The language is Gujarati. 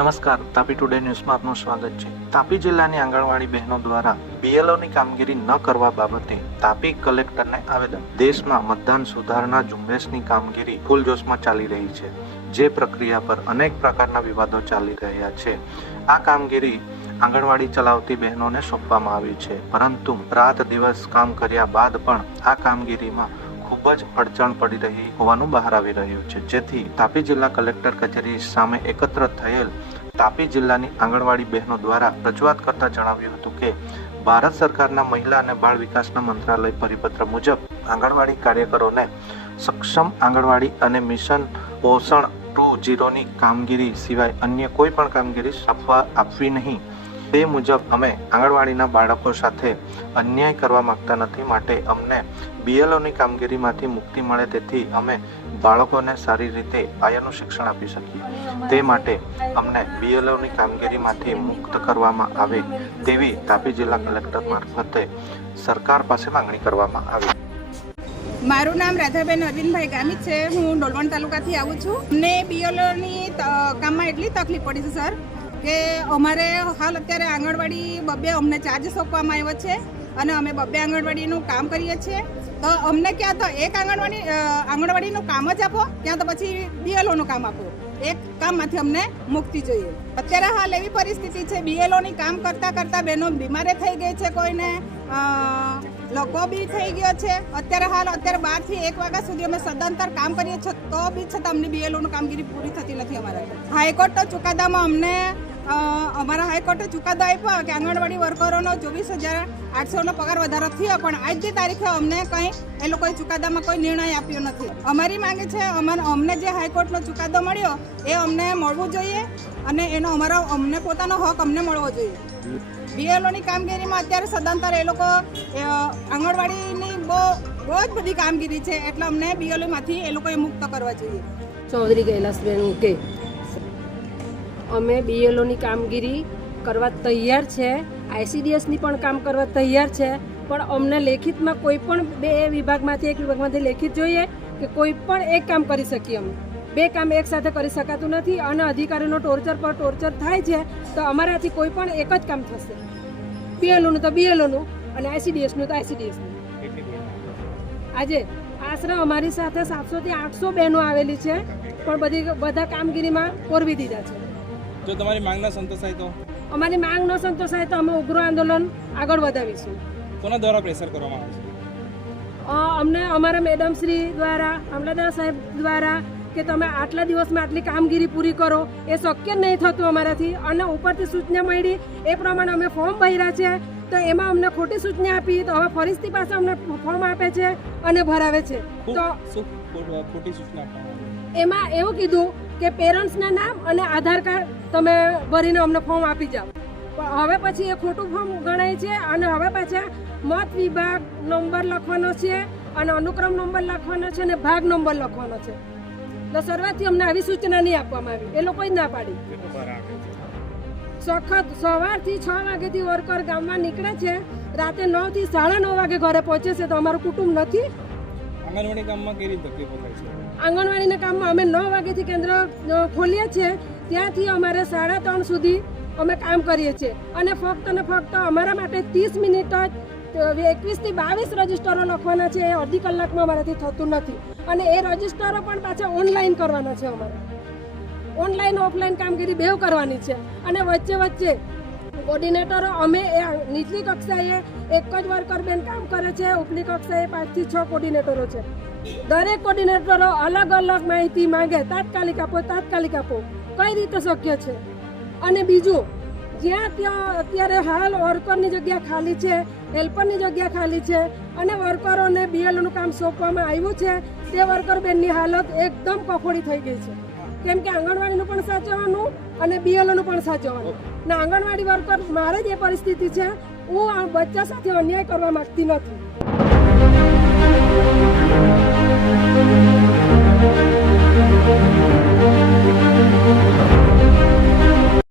નમસ્કાર, તાપી ટુડે ન્યૂઝમાં આપનું સ્વાગત છે. તાપી જિલ્લાની આંગણવાડી બહેનો દ્વારા બીએલઓની કામગીરી ન કરવા બાબતે તાપી કલેક્ટરને આવેદન. દેશમાં મતદાન સુધારણા ઝુંબેશની કામગીરી ફૂલજોશમાં ચાલી રહી છે. જે પ્રક્રિયા પર અનેક પ્રકારના વિવાદો ચાલી રહ્યા છે. આ કામગીરી આંગણવાડી ચલાવતી બહેનોને સોંપવામાં આવી છે. પરંતુ રાત દિવસ કામ કર્યા બાદ પણ આ કામગીરીમાં ખૂબ જ અડચણ પડી રહી હોવાનું બહાર આવી રહ્યું છે. જેથી તાપી જિલ્લા કલેક્ટર કચેરી સામે એકત્ર થયેલ તાપી જિલ્લાની આંગણવાડી બહેનો દ્વારા રજૂઆત કરતા જણાવ્યું હતું કે, ભારત સરકારના મહિલા અને બાળ વિકાસના મંત્રાલય પરિપત્ર મુજબ આંગણવાડી કાર્યકરોને સક્ષમ આંગણવાડી અને મિશન પોષણ ટુ ઝીરોની કામગીરી સિવાય અન્ય કોઈ પણ કામગીરી આપવા આપવી નહીં. તે મુજબ અમે આંગણવાડીના બાળકો સાથે અન્યાય કરવા માંગતા નથી, માટે અમને બીએલઓની કામગીરીમાંથી મુક્તિ મળે તેથી અમે બાળકોને સારી રીતે પાયાનું શિક્ષણ આપી શકીએ. તે માટે અમને બીએલઓની કામગીરીમાંથી મુક્ત કરવામાં આવે તેવી તાપી જિલ્લા કલેક્ટર મારફતે સરકાર પાસે માંગણી કરવામાં આવી. મારું નામ રાધાબેન અરવિંદભાઈ ગામિત છે. હું ડોલવણ તાલુકાથી આવું છું. ને બીએલઓની કામમાં એટલી તકલીફ પડી છે, સર. કે અમારે હાલ અત્યારે આંગણવાડી બબ્બે અમને ચાર્જ સોંપવામાં આવ્યો છે અને અમે બબ્બે આંગણવાડીનું કામ કરીએ છીએ. તો અમને ક્યાં તો એક આંગણવાડી આંગણવાડીનું કામ જ આપો, ક્યાં તો પછી બીએલઓનું કામ આપો. એક કામમાંથી અમને મુક્તિ જોઈએ. અત્યારે હાલ એવી પરિસ્થિતિ છે બીએલઓની કામ કરતાં કરતાં બહેનો બીમારે થઈ ગઈ છે કોઈને અ, લકવો બી થઈ ગયો છે. અત્યારે હાલ અત્યારે બારથી એક વાગ્યા સુધી અમે સદંતર કામ કરીએ છીએ તો બી છતાં અમને બીએલઓનું કામગીરી પૂરી થતી નથી અમારા. હાઈકોર્ટના ચુકાદામાં અમને અમારા હાઈકોર્ટે ચુકાદો આપ્યો કે આંગણવાડી વર્કરોનો ચોવીસ હજાર આઠસોનો પગાર વધારો થયો પણ આજની તારીખે અમને કંઈ એ લોકોએ ચુકાદામાં કોઈ નિર્ણય આપ્યો નથી. અમારી માંગે છે અમને જે હાઈકોર્ટનો ચુકાદો મળ્યો એ અમને મળવું જોઈએ અને એનો અમારો અમને પોતાનો હક અમને મળવો જોઈએ. બીએલઓની કામગીરીમાં અત્યારે સદંતર એ લોકો આંગણવાડીની બહુ બહુ જ બધી કામગીરી છે એટલે અમને બીએલઓમાંથી એ લોકોએ મુક્ત કરવા જોઈએ. ચૌધરી કૈલાસબેન કે, અમે બીએલઓની કામગીરી કરવા તૈયાર છે, આઈસીડીએસની પણ કામ કરવા તૈયાર છે, પણ અમને લેખિતમાં કોઈ પણ બે વિભાગમાંથી, એક વિભાગમાંથી લેખિત જોઈએ કે કોઈ પણ એક કામ કરી શકીએ અમે. બે કામ એકસાથે કરી શકાતું નથી અને અધિકારીનો ટોર્ચર પર ટોર્ચર થાય છે તો અમારાથી કોઈ પણ એક જ કામ થશે. બીએલઓનું તો બીએલઓનું અને આઈસીડીએસનું તો આઈસીડીએસનું આજે આશરે અમારી સાથે સાતસોથી આઠસો બહેનો આવેલી છે પણ બધી બધા કામગીરીમાં કોરવી દીધા છે. જો તમારી માંગ ના સંતોષાય તો? અમારી માંગ ન સંતોષાય તો અમે ઉગ્ર આંદોલન આગળ વધાવીશું. કોના દ્વારા પ્રેશર કરવામાં આવે છે? અમને અમારા મેડમ શ્રી દ્વારા મામલતદાર સાહેબ દ્વારા કે તમે આટલા દિવસમાં આટલી કામગીરી પૂરી કરો એ શક્ય નહીં થતું અમારાથી. અને ઉપરથી સૂચના મળી એ પ્રમાણે અમે ફોર્મ ભર્યા છે. તો એમાં અમને ખોટી સૂચના આપી તો હવે ફરીથી પાસે અમને ફોર્મ આપે છે અને ભરાવે છે. તો ખોટી સૂચના? એમાં એવું કીધું કે પેરેન્ટ્સના નામ અને આધાર કાર્ડ તમે ભરીને અમને ફોર્મ આપી જાઓ. હવે પછી એ ખોટું ફોર્મ ગણાય છે અને હવે પાછા મત વિભાગ નંબર લખવાનો છે અને અનુક્રમ નંબર લખવાનો છે અને ભાગ નંબર લખવાનો છે. તો શરૂઆતથી અમને આવી સૂચના નહીં આપવામાં આવી. એ લોકોએ જ ના પાડી. સખત સવારથી છ વાગ્યાથી વર્કર ગામમાં નીકળે છે. રાતે નવથી સાડા નવ વાગે ઘરે પહોંચે છે તો અમારું કુટુંબ નથી. આંગણવાડી કામમાં કેવી તકલીફો થાય છે? આંગણવાડીના કામમાં અમે નવ વાગ્યાથી કેન્દ્ર ખોલીએ છીએ. ત્યાંથી અમારે સાડા ત્રણ સુધી અમે કામ કરીએ છીએ. અને ફક્ત ને ફક્ત અમારા માટે ત્રીસ મિનિટ જ એકવીસથી બાવીસ રજિસ્ટરો લખવાના છે, એ અડધી કલાકમાં અમારાથી થતું નથી. અને એ રજિસ્ટરો પણ પાછા ઓનલાઈન કરવાના છે અમારે. ઓનલાઈન, ઓફલાઈન કામગીરી બેવ કરવાની છે. અને વચ્ચે વચ્ચે કોર્ડિનેટરો, અમે એ નીચલી કક્ષાએ એક જ વર્કર બેન કામ કરે છે, ઉપલી કક્ષાએ પાંચથી છ કોર્ડિનેટરો છે. દરેક કોર્ડિનેટરો અલગ અલગ માહિતી માંગે, તાત્કાલિક આપો તાત્કાલિક આપો. કઈ રીતે શક્ય છે? અને બીજું જ્યાં ત્યાં અત્યારે હાલ વર્કરની જગ્યા ખાલી છે હેલ્પરની જગ્યા ખાલી છે અને વર્કરોને બીએલનું કામ સોંપવામાં આવ્યું છે. તે વર્કર બેનની હાલત એકદમ કફોડી થઈ ગઈ છે. કેમ કે આંગણવાડીનું પણ સાચવવાનું અને બીએલનું પણ સાચવવાનું. ને, આંગણવાડી વર્કર મારે જ પરિસ્થિતિ છે. હું આ બચ્ચા સાથે અન્યાય કરવા માંગતી નથી.